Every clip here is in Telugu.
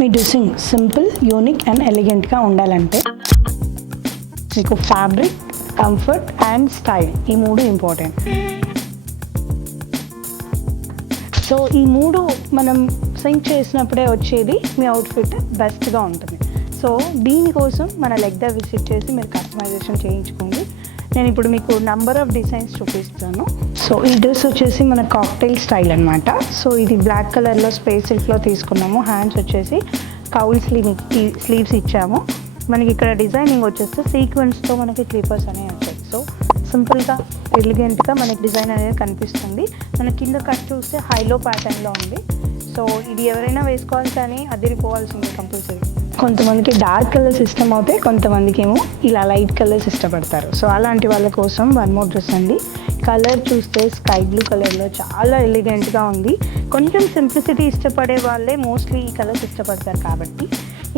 Me dressing simple, unique and ఎలిగెంట్గా ఉండాలంటే మీకు ఫ్యాబ్రిక్, కంఫర్ట్ అండ్ స్టైల్ ఈ మూడు ఇంపార్టెంట్. సో ఈ మూడు మనం సింక్ చేసినప్పుడే వచ్చేది మీ అవుట్ఫిట్ బెస్ట్గా ఉంటుంది. సో దీనికోసం మన లెగ్దా విజిట్ చేసి మీరు కస్టమైజేషన్ చేయించుకోండి. నేను ఇప్పుడు మీకు నంబర్ ఆఫ్ డిజైన్స్ చూపిస్తాను. సో ఈ డ్రెస్ వచ్చేసి మన కాక్టైల్ స్టైల్ అనమాట. సో ఇది బ్లాక్ కలర్లో స్పేస్ సిల్క్లో తీసుకున్నాము. హ్యాండ్స్ వచ్చేసి కౌల్ స్లీవ్స్ ఇచ్చాము. మనకి ఇక్కడ డిజైనింగ్ వచ్చేస్తే సీక్వెన్స్తో మనకి క్లీపర్స్ అనేవి వచ్చాయి. సో సింపుల్గా ఎలిగెంట్గా మనకి డిజైన్ అనేది కనిపిస్తుంది. మన కింద కట్ చూస్తే హైలో ప్యాటర్న్లో ఉంది. సో ఇది ఎవరైనా వేసుకోవాలి, కానీ అదిరిపోవాల్సింది కంపల్సరీ. కొంతమందికి డార్క్ కలర్స్ ఇష్టం అవుతాయి, కొంతమందికి ఏమో ఇలా లైట్ కలర్స్ ఇష్టపడతారు. సో అలాంటి వాళ్ళ కోసం వన్ మోర్ డ్రెస్ అండి. కలర్ చూస్తే స్కై బ్లూ కలర్లో చాలా ఎలిగెంట్గా ఉంది. కొంచెం సింప్లిసిటీ ఇష్టపడే వాళ్ళే మోస్ట్లీ ఈ కలర్స్ ఇష్టపడతారు. కాబట్టి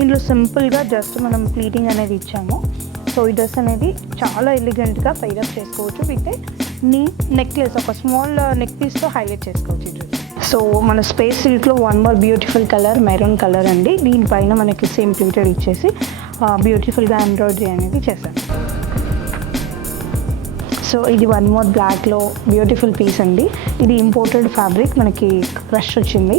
ఇందులో సింపుల్గా జస్ట్ మనం ప్లీటింగ్ అనేది ఇచ్చాము. సో ఈ డ్రెస్ అనేది చాలా ఎలిగెంట్గా ఫైరప్ చేసుకోవచ్చు. విత్ నెక్లెస్, ఒక స్మాల్ నెక్ పీస్తో హైలైట్ చేసుకోవచ్చు ఈ డ్రెస్. సో మన స్పేస్ సిల్క్లో one more beautiful colour maroon colour అండి. దీనిపైన మనకి సేమ్ ప్లీటెడ్ ఇచ్చేసి బ్యూటిఫుల్గా ఎంబ్రాయిడరీ అనేది చేశాను. సో ఇది వన్ మోర్ బ్లాక్లో బ్యూటిఫుల్ పీస్ అండి. ఇది ఇంపోర్టెడ్ ఫ్యాబ్రిక్, మనకి క్రష్ వచ్చింది.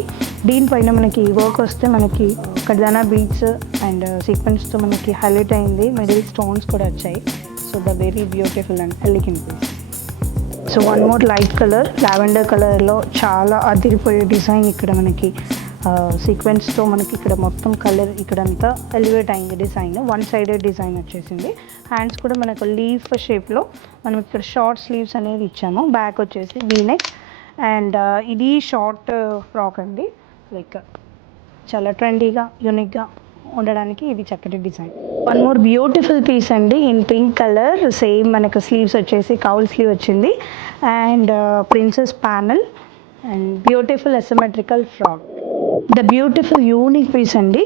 దీనిపైన మనకి వర్క్ వస్తే మనకి కడ్దానా బీడ్స్ అండ్ సీక్వెన్స్తో మనకి హైలైట్ అయింది. మిడిల్ స్టోన్స్ కూడా వచ్చాయి. So the very beautiful and elegant piece. So one more light colour lavender కలర్లో చాలా అదిరిపోయే డిజైన్. ఇక్కడ మనకి సీక్వెన్స్తో మనకి ఇక్కడ మొత్తం కలర్ ఇక్కడంతా ఎలివేట్ అయింది డిజైన్. వన్ సైడెడ్ డిజైన్ వచ్చేసింది. హ్యాండ్స్ కూడా మనకు లీఫ్ షేప్లో మనం ఇక్కడ షార్ట్ స్లీవ్స్ అనేది ఇచ్చాము. బ్యాక్ వచ్చేసి వీనెక్ అండ్ ఇది షార్ట్ ఫ్రాక్ అండి. లైక్ చాలా ట్రెండీగా యూనిక్గా ఉండడానికి ఇది చక్కటి design. One more beautiful piece అండి ఇన్ పింక్ కలర్. సేమ్ మనకు స్లీవ్స్ వచ్చేసి కౌల్ స్లీవ్ వచ్చింది and princess panel and beautiful asymmetrical frock. The beautiful unique piece అండి.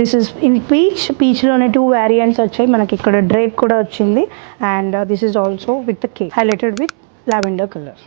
దిస్ ఇస్ ఇన్ పీచ్లోనే 2 వేరియంట్స్ వచ్చాయి. మనకి ఇక్కడ డ్రేప్ కూడా వచ్చింది and this is also with the cake highlighted with lavender colour.